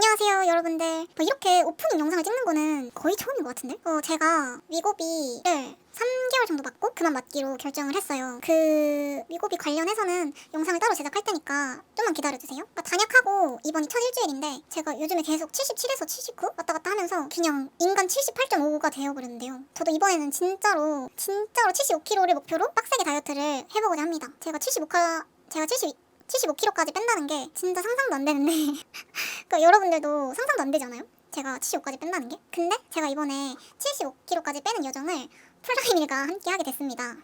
안녕하세요 여러분들. 뭐 이렇게 오프닝 영상을 찍는 거는 거의 처음인 것 같은데? 어, 제가 위고비를 3개월 정도 받고 그만 맞기로 결정을 했어요. 그 위고비 관련해서는 영상을 따로 제작할 테니까 좀만 기다려주세요. 그러니까 단약하고 이번이 첫 일주일인데 제가 요즘에 계속 77에서 79 왔다 갔다 하면서 그냥 인간 78.5가 되어버렸는데요. 저도 이번에는 진짜로 진짜로 75kg를 목표로 빡세게 다이어트를 해보고자 합니다. 제가 75카 제가 70 75kg까지 뺀다는 게 진짜 상상도 안 되는데 그러니까 여러분들도 상상도 안 되잖아요. 제가 75까지 뺀다는 게. 근데 제가 이번에 75kg까지 빼는 여정을 플라이밀과 함께 하게 됐습니다.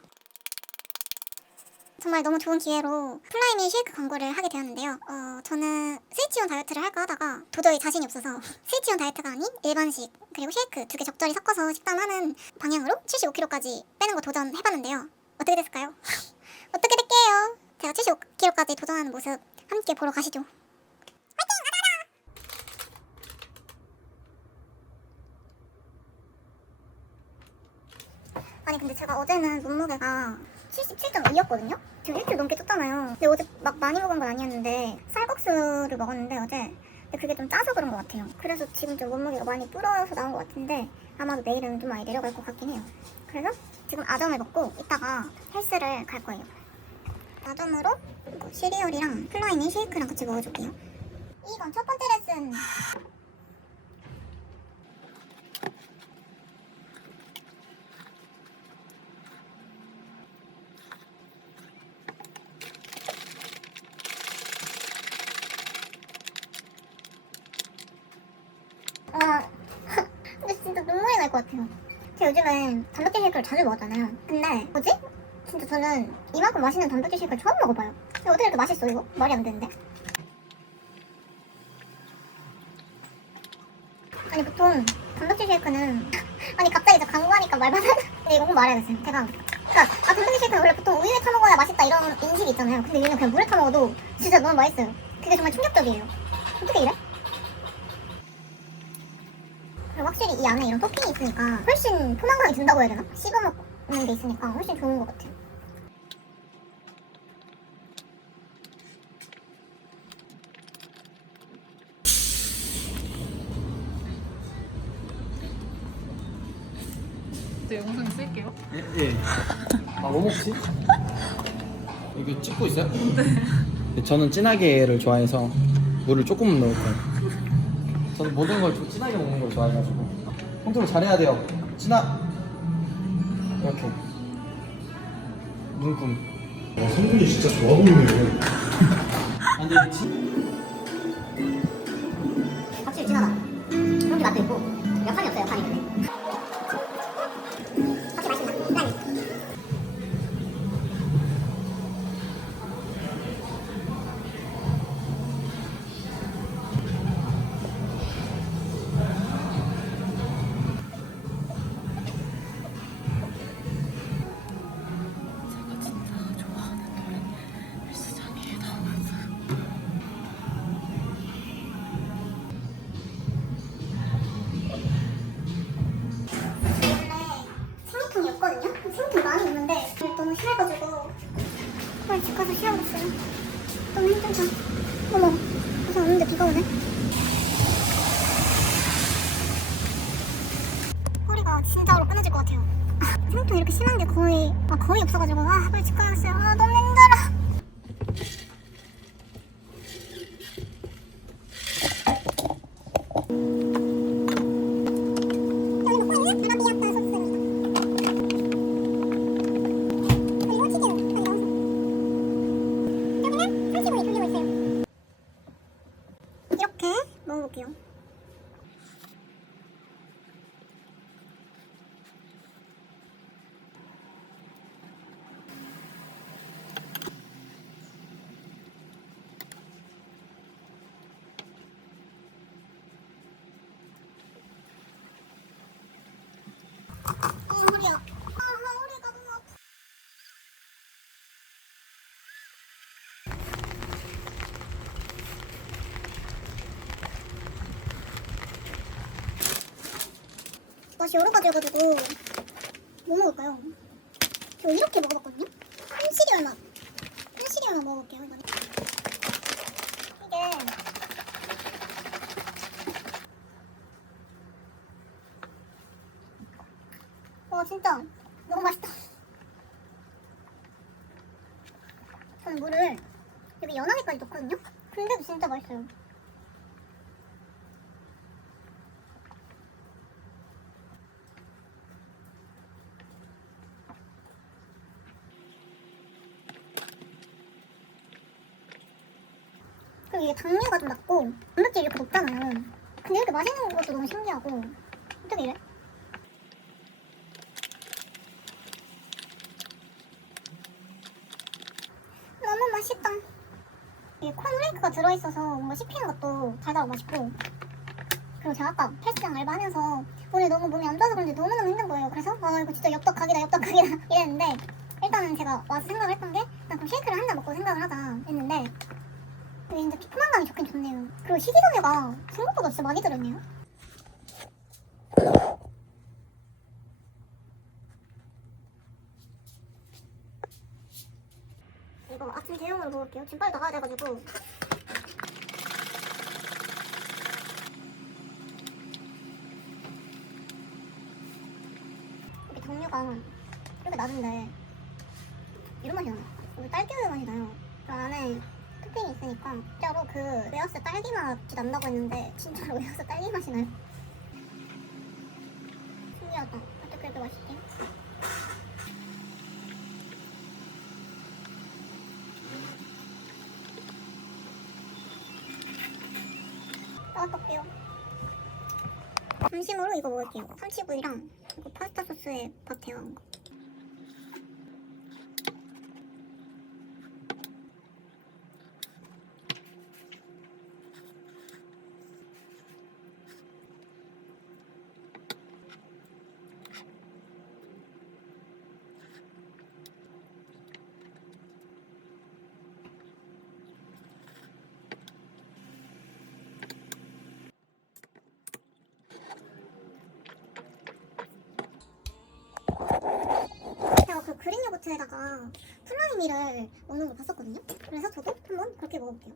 정말 너무 좋은 기회로 플라이밀 쉐이크 광고를 하게 되었는데요. 어, 저는 스위치온 다이어트를 할까 하다가 도저히 자신이 없어서 스위치온 다이어트가 아닌 일반식 그리고 쉐이크 두 개 적절히 섞어서 식단하는 방향으로 75kg까지 빼는 거 도전해봤는데요. 어떻게 됐을까요? 어떻게 될게요? 제가 75kg까지 도전하는 모습 함께 보러 가시죠. 아니 근데 제가 어제는 몸무게가 77.2였거든요? 지금 일주일 넘게 쪘잖아요. 근데 어제 막 많이 먹은 건 아니었는데 쌀국수를 먹었는데 어제. 근데 그게 좀 짜서 그런 것 같아요. 그래서 지금 좀 몸무게가 많이 불어서 나온 것 같은데 아마도 내일은 좀 많이 내려갈 것 같긴 해요. 그래서 지금 아점을 먹고 이따가 헬스를 갈 거예요 아점으로 이거 시리얼이랑 플라이니 쉐이크랑 같이 먹어줄게요 이건 첫 번째 레슨 아, 근데 진짜 눈물이 날 것 같아요. 제가 요즘엔 단백질 쉐이크를 자주 먹었잖아요. 근데 뭐지? 저는 이만큼 맛있는 단백질 쉐이크를 처음 먹어봐요. 어떻게 이렇게 맛있어 이거? 말이 안 되는데. 아니 보통 단백질 쉐이크는 아니 갑자기 저 광고하니까 말 많아. 근데 이거 꼭 말해야겠어요. 제가 그러니까 아 단백질 쉐이크는 원래 보통 우유에 타 먹어야 맛있다 이런 인식이 있잖아요. 근데 얘는 그냥 물에 타 먹어도 진짜 너무 맛있어요. 그게 정말 충격적이에요. 어떻게 이래? 그리고 확실히 이 안에 이런 토핑이 있으니까 훨씬 포만감이 든다고 해야 되나? 씹어먹는 게 있으니까 훨씬 좋은 것 같아요. 제 영상 쓸게요. 예. 예. 아, 뭐 먹지? 이거 찍고 있어요? 네. 저는 진하게를 좋아해서 물을 조금 넣을 거예요. 저는 모든 걸 좀 진하게 먹는 걸 좋아해가지고 컨트롤 잘해야 돼요. 진하. 이렇게. 눈금. 와, 성분이 진짜 좋아 보이네. 아, 근데 진... 맛이 여러 가지여가지고 뭐 먹을까요? 저 이렇게 먹어봤거든요? 햄시리얼 맛 햄시리얼 맛 먹어볼게요 이번에 이게 와 진짜 너무 맛있다 저는 물을 여기 연하게까지 넣거든요? 근데도 진짜 맛있어요 이게 당류가 좀 낮고 단백질이 이렇게 높잖아요. 근데 이렇게 맛있는 것도 너무 신기하고 어떻게 이래? 너무 맛있다. 이게 콘플레이크가 들어있어서 뭔가 씹히는 것도 달달하고 맛있고 그리고 제가 아까 헬스장 알바하면서 오늘 너무 몸이 안 좋아서 그런지 너무너무 힘든 거예요. 그래서 아 이거 진짜 엽떡각이다 엽떡각이다 이랬는데 일단은 제가 와서 생각을 했던 게 일단 그럼 쉐이크를 한 잔 먹고 생각을 하자 했는데 이게 진짜 피 포만감이 좋긴 좋네요. 그리고 식이섬유가 생각보다 진짜 많이 들었네요. 이거 아침 대용으로 먹을게요. 지금 빨리 나가야 돼가지고. 이게 당류가 이렇게 낮은데 이런 맛이 나요. 이거 딸기우유 맛이 나요. 그 안에 토핑이 있으니까 진짜로 그 웨어스 딸기 맛이 난다고 했는데 진짜로 웨어스 딸기 맛이 나요. 신기하다. 어떻게 이렇게 맛있지? 따뜻할게요. 점심으로 이거 먹을게요. 참치구이랑 이거 파스타 소스에 밥 데워온 거. 제가 그 그린 요거트에다가 플라미미를 먹는 거 봤었거든요. 그래서 저도 한번 그렇게 먹어볼게요.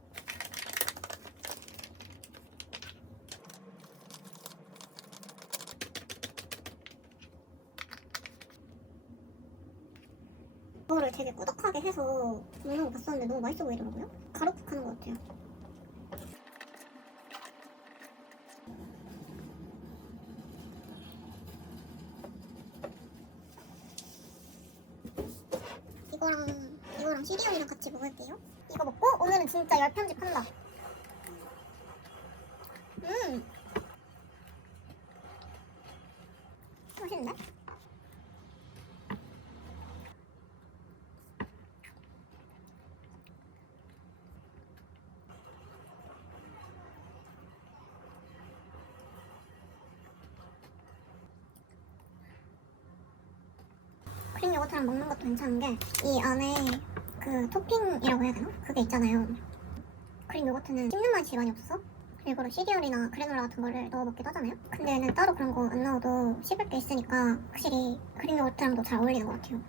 이거를 되게 꾸덕하게 해서 먹는 거 봤었는데 너무 맛있어 보이더라고요. 가루국 하는 것 같아요. 이거랑 이거랑 시리얼이랑 같이 먹을게요. 이거 먹고 오늘은 진짜 열 편집 한다. 음, 맛있네. 크림 요거트랑 먹는 것도 괜찮은 게 이 안에 그 토핑이라고 해야 되나? 그게 있잖아요. 크림 요거트는 씹는 맛이 많이 없어서 이거로 시리얼이나 그래놀라 같은 거를 넣어 먹기도 하잖아요. 근데 얘는 따로 그런 거 안 넣어도 씹을 게 있으니까 확실히 크림 요거트랑도 잘 어울리는 것 같아요.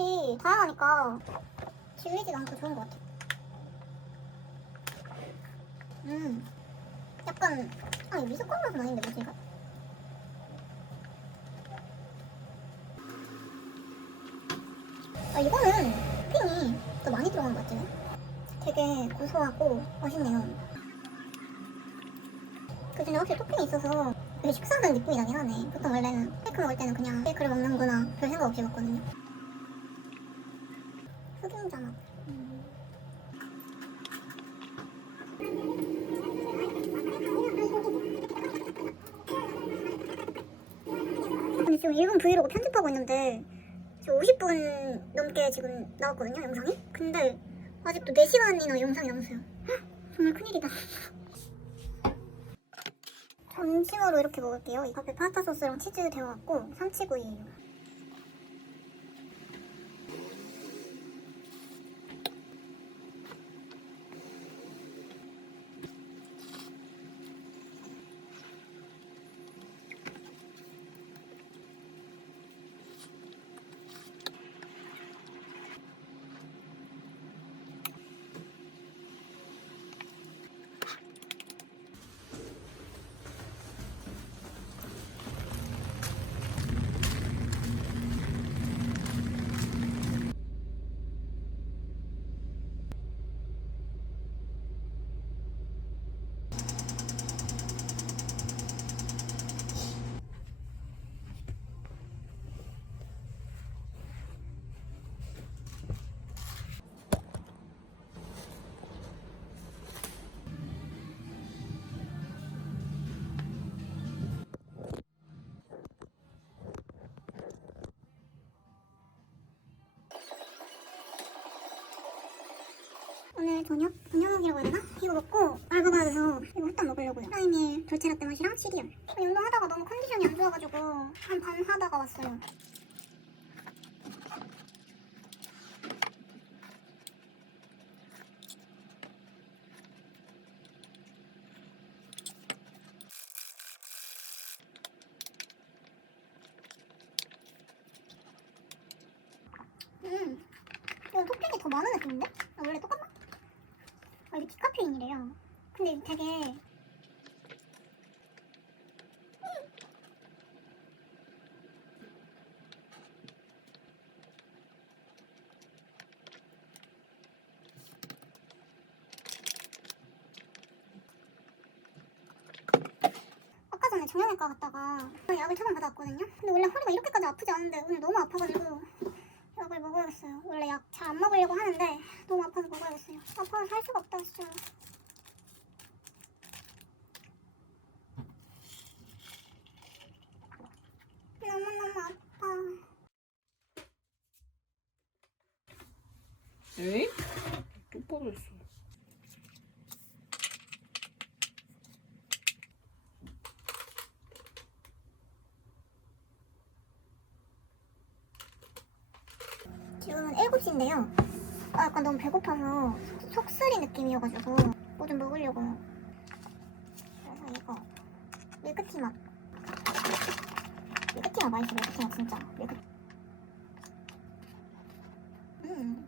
맛이 다양하니까 질리지가 않고 좋은 것 같아요. 음, 약간 아니 미숫가루 맛은 아닌데 뭐지 이거? 아 이거는 토핑이 더 많이 들어간 것 같아요. 되게 고소하고 맛있네요. 그 전에 확실히 토핑이 있어서 되게 식사하는 느낌이 나긴 하네. 보통 원래는 케이크 먹을 때는 그냥 케이크를 먹는구나 별 생각 없이 먹거든요. 맛. 음. 지금 1분 브이로그 편집하고 있는데 지금 50분 넘게 지금 나왔거든요 영상이 근데 아직도 4시간이나 영상이 남았어요 헉, 정말 큰일이다 점심으로 이렇게 먹을게요 이 앞에 파스타 소스랑 치즈 데워갖고 삼치구이에요 오늘 저녁 저녁이라고 해야 되나? 이거 먹고 알바 가서 이거 후딱 먹으려고요. 프라이밀 돌체라떼 맛이랑 시리얼. 운동하다가 너무 컨디션이 안 좋아가지고 한 반 하다가 왔어요. 음, 이거 토핑이 더 많은 느낌인데? 아, 원래 똑같나? 아, 이게 디카페인이래요. 근데 이게 되게 정형외과 갔다가 약을 처방받았거든요. 근데 원래 허리가 이렇게까지 아프지 않은데 오늘 너무 아파가지고 약을 먹어야겠어요. 원래 약 잘 안 먹으려고 하는데 너무 아파서 먹어야겠어요. 아파서 살 수가 없다 진짜. 너무너무 아파. 에이? 또 빠졌어. 지금은 7시인데요. 아, 약간 너무 배고파서 속- 속쓰리 느낌 이어가지고 뭐 좀 먹으려고요. 그래서 이거 밀크티 맛. 밀크티 맛 맛있어, 밀크티 맛 진짜. 밀크... 음.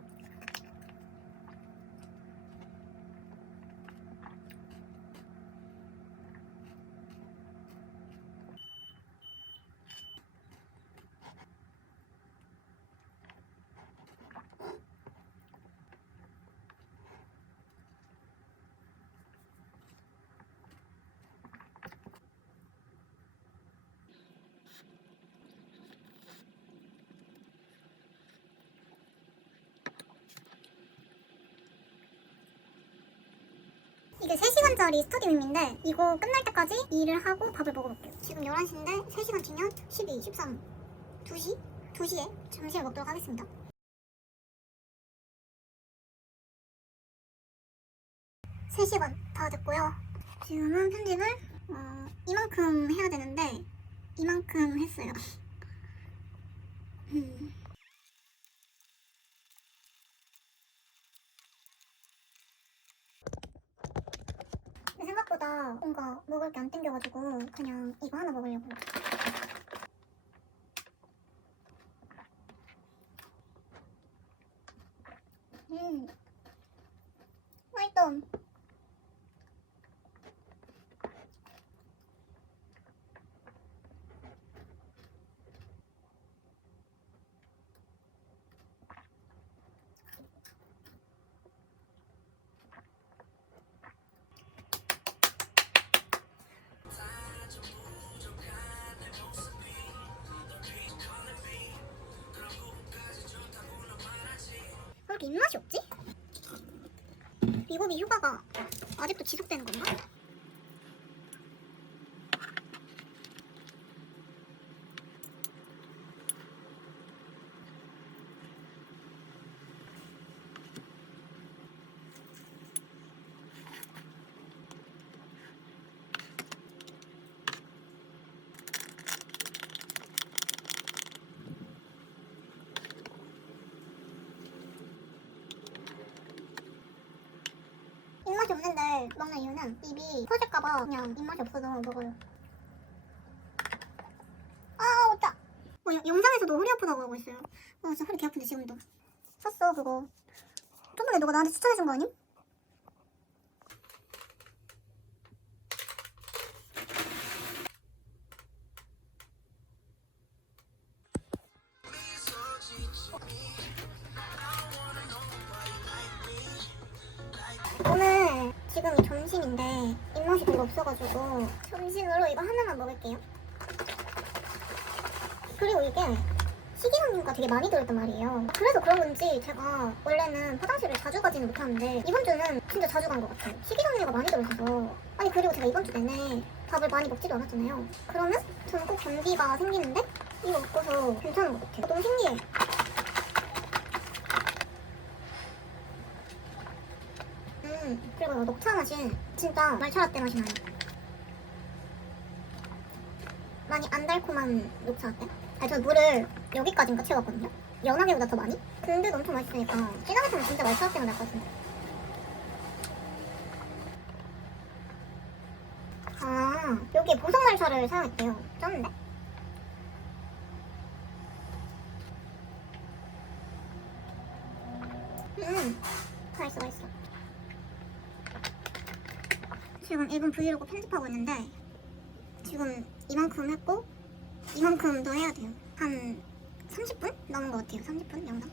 이게 3시간짜리 스터디맵인데 이거 끝날 때까지 일을 하고 밥을 먹어볼게요. 지금 11시인데 3시간 뒤면 12, 13, 2시? 2시에 점심을 먹도록 하겠습니다. 세시간다 됐고요. 지금은 편집을 어, 이만큼 해야 되는데 이만큼 했어요. 음. 생각보다 뭔가 먹을 게 안 땡겨가지고 그냥 이거 하나 먹으려고. 음, 맛있다. 입맛이 없지? 미고비 휴가가 아직도 지속되는 건가? 없는데 먹는 이유는 입이 터질까봐 그냥 입맛이 없어서 먹어요. 아, 없다. 어, 여- 영상에서도 허리 아프다고 하고 있어요. 어, 진짜 허리 개 아픈데 지금도. 샀어 그거. 저번에 누가 나한테 추천해준 거 아님? 들어있단 말이에요. 그래서 그런 건지 제가 원래는 화장실을 자주 가지는 못하는데 이번 주는 진짜 자주 간 것 같아요. 식이섬유가 많이 들어있어서 아니 그리고 제가 이번 주 내내 밥을 많이 먹지도 않았잖아요. 그러면 저는 꼭 변비가 생기는데 이거 먹고서 괜찮은 것 같아요. 너무 신기해. 음, 그리고 녹차 맛이 진짜 말차라떼 맛이 나요. 많이 안 달콤한 녹차 라떼? 아니, 저 물을 여기까지인가 채웠거든요? 연하게보다 더 많이? 근데도 엄청 맛있으니까 진하게서는 진짜 날것 같은데. 아, 여기에 보석 말차를 사용했대요. 쩐데? 음, 맛있어, 맛있어. 지금 이번 브이로그 편집하고 있는데 지금 이만큼 했고 이만큼 더 해야 돼요. 한 30분 남은 것 같아요. 30분 영상.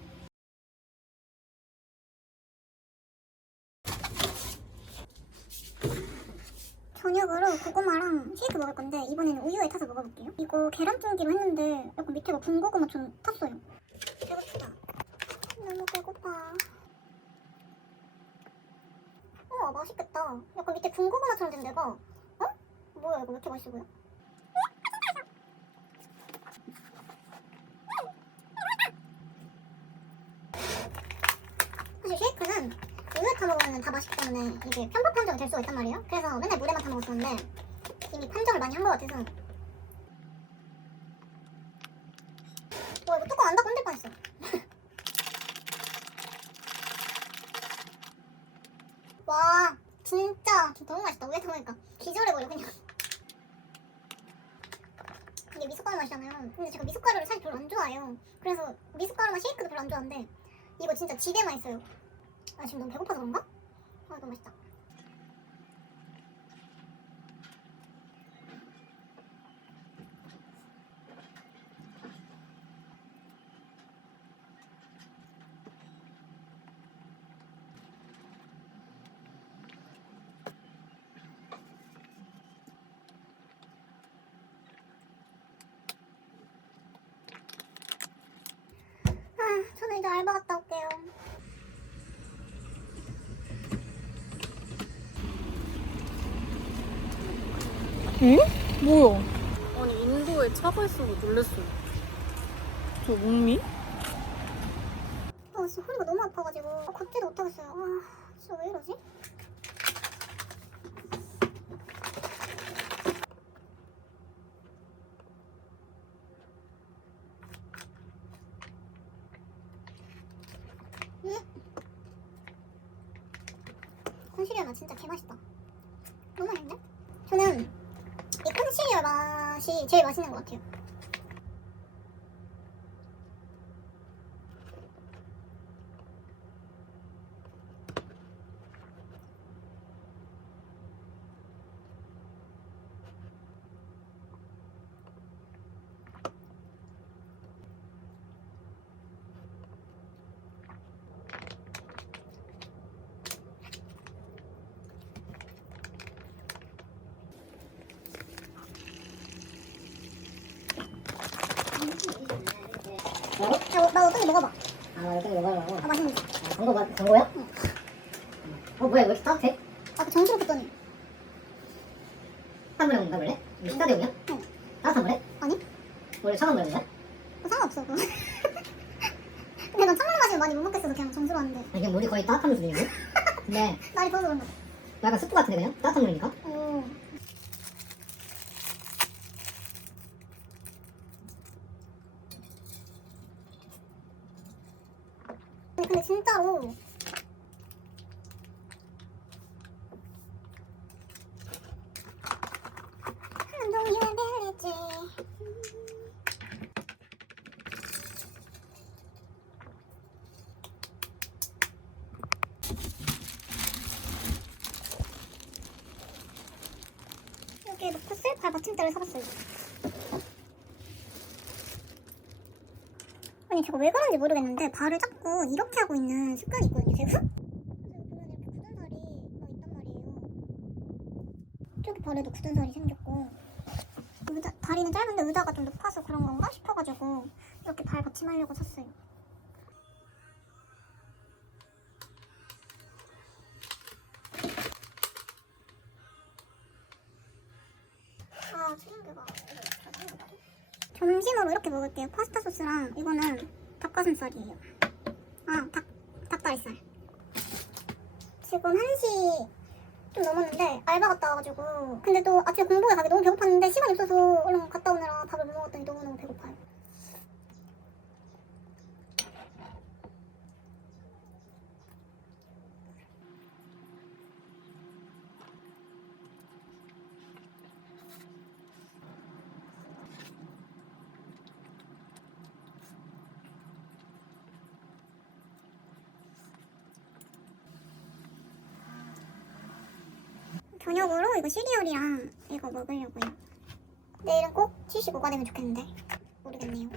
저녁으로 고구마랑 쉐이크 먹을 건데 이번에는 우유에 타서 먹어볼게요. 이거 계란찜기로 했는데 약간 밑에가 군고구마 좀 탔어요. 배고프다. 너무 배고파. 우와 맛있겠다. 약간 밑에 군고구마처럼 된 데가 어? 뭐야 이거 왜 이렇게 맛있어 보여? 쉐이크는 우유에 타 먹으면 다 맛있기 때문에 이게 편파 판정이 될 수가 있단 말이에요. 그래서 맨날 물에만 타 먹었었는데 이미 판정을 많이 한 것 같아서. 와 이거 뚜껑 안 닫고 흔들 뻔했어. 와 진짜 너무 맛있다. 위에 타보니까. 기절해 버려 그냥. 이게 미숫가루 맛이잖아요. 근데 제가 미숫가루를 사실 별로 안 좋아해요. 그래서 미숫가루 맛 쉐이크도 별로 안 좋아하는데 이거 진짜 지대 맛있어요 아 지금 너무 배고파서 그런가? 아 너무 맛있다 아 저는 이제 알바 갔다 올게요 응? 뭐야? 아니 인도에 차가 있어서 놀랬어요. 저 묵미? 아 진짜 허리가 너무 아파가지고 아, 걷지도 못하겠어요 아 진짜 왜 이러지? 광고 뭐, 광고야? 어 뭐야 왜 이렇게 따뜻해? 아까 정수로 켰더니 따뜻한 물에 먹는다 원래? 이게 식사대용이야? 응. 따뜻한 물에? 아니? 원래 차가운 물에? 뭐 상관없어 그거. 근데 난 찬물 마시면 많이 못 먹겠어서 그냥 정수로 하는데 그냥 물이 거의 따뜻한 물 수준이고 근데 날이 더워서 그런가 봐. 약간 스프 같은데 그냥? 따뜻한 물이니까? 오. 아니 근데 진짜로 한동이의 벨리지 여기에 놓고 쓸 발 받침대를 사봤어요. 아니 제가 왜 그런지 모르겠는데 발을 자꾸 이렇게 하고 있는 습관이 있거든요 제가. 막. 저기 발에도 굳은 살이 생겼고 의자, 다리는 짧은데 의자가 좀 높아서 그런 건가 싶어가지고 이렇게 발 받침하려고 샀어요. 아, 체온계가 점심으로 이렇게 먹을게요. 파스타 소스랑 이거는 닭가슴살이에요. 아, 닭, 닭다리살. 지금 1시 좀 넘었는데 알바 갔다 와가지고 근데 또 아침에 공복에 가기 너무 배고팠는데 시간이 없어서 얼른 갔다 오느라 밥을 못 먹었더니 너무너무 배고파요. 저녁으로 이거 시리얼이랑 이거 먹으려고요. 내일은 꼭 75가 되면 좋겠는데 모르겠네요.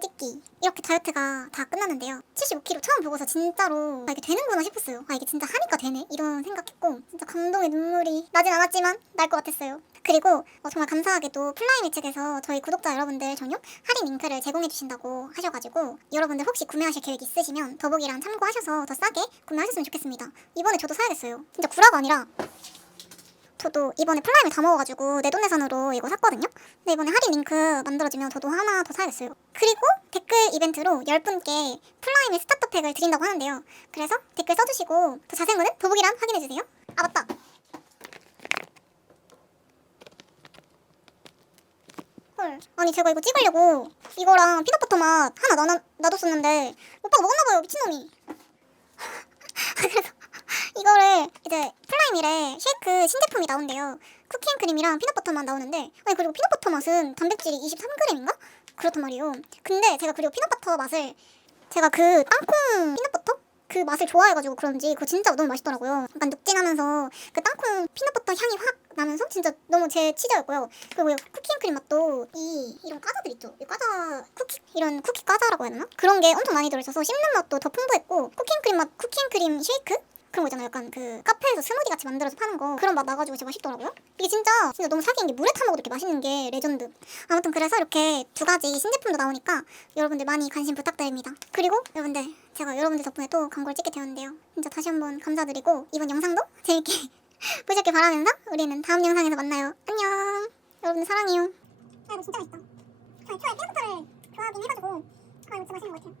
찍기 이렇게 다이어트가 다 끝났는데요. 75kg 처음 보고서 진짜로 아, 이게 되는구나 싶었어요. 아 이게 진짜 하니까 되네? 이런 생각했고 진짜 감동의 눈물이 나진 않았지만 날 것 같았어요. 그리고 어, 정말 감사하게도 플라이미 측에서 저희 구독자 여러분들 전용 할인 링크를 제공해 주신다고 하셔가지고 여러분들 혹시 구매하실 계획 있으시면 더보기란 참고하셔서 더 싸게 구매하셨으면 좋겠습니다. 이번에 저도 사야겠어요. 진짜 구라가 아니라 저도 이번에 플라임을 다 먹어가지고 내 돈 내산으로 이거 샀거든요. 근데 이번에 할인 링크 만들어주면 저도 하나 더 사야겠어요. 그리고 댓글 이벤트로 10분께 플라임의 스타터 팩을 드린다고 하는데요. 그래서 댓글 써주시고 더 자세한 거는 더보기란 확인해주세요. 아 맞다. 헐. 아니 제가 이거 찍으려고 이거랑 피넛버터 맛 하나 놔, 놔뒀었는데 오빠가 먹었나봐요 미친놈이. 그래서 이거를 이제 플라임이래 쉐이크 신제품이 나온대요. 쿠키앤크림이랑 피넛버터만 나오는데 아니 그리고 피넛버터 맛은 단백질이 23g인가? 그렇단 말이에요. 근데 제가 그리고 피넛버터 맛을 제가 그 땅콩 피넛버터 그 맛을 좋아해가지고 그런지 그거 진짜 너무 맛있더라고요. 약간 눅진하면서 그 땅콩 피넛버터 향이 확 나면서 진짜 너무 제 취저였고요. 그리고 이 쿠키앤크림 맛도 이 이런 과자들 있죠. 이 과자 쿠키 이런 쿠키 과자라고 해야 되나? 그런 게 엄청 많이 들어있어서 씹는 맛도 더 풍부했고 쿠키앤크림 맛 쿠키앤크림 쉐이크 그런 거 있잖아요. 약간 그 카페에서 스무디 같이 만들어서 파는 거 그런 맛 나가지고 진짜 맛있더라고요. 이게 진짜 진짜 너무 사기인 게 물에 타 먹어도 이렇게 맛있는 게 레전드. 아무튼 그래서 이렇게 두 가지 신제품도 나오니까 여러분들 많이 관심 부탁드립니다. 그리고 여러분들 제가 여러분들 덕분에 또 광고를 찍게 되었는데요. 진짜 다시 한번 감사드리고 이번 영상도 재밌게 보셨길 바라면서 우리는 다음 영상에서 만나요. 안녕. 여러분들 사랑해요. 아 이거 진짜 맛있다. 저희 초에 피넛 버터를 좋아하긴 해가지고 아 이거 진짜 맛있는 것 같아요.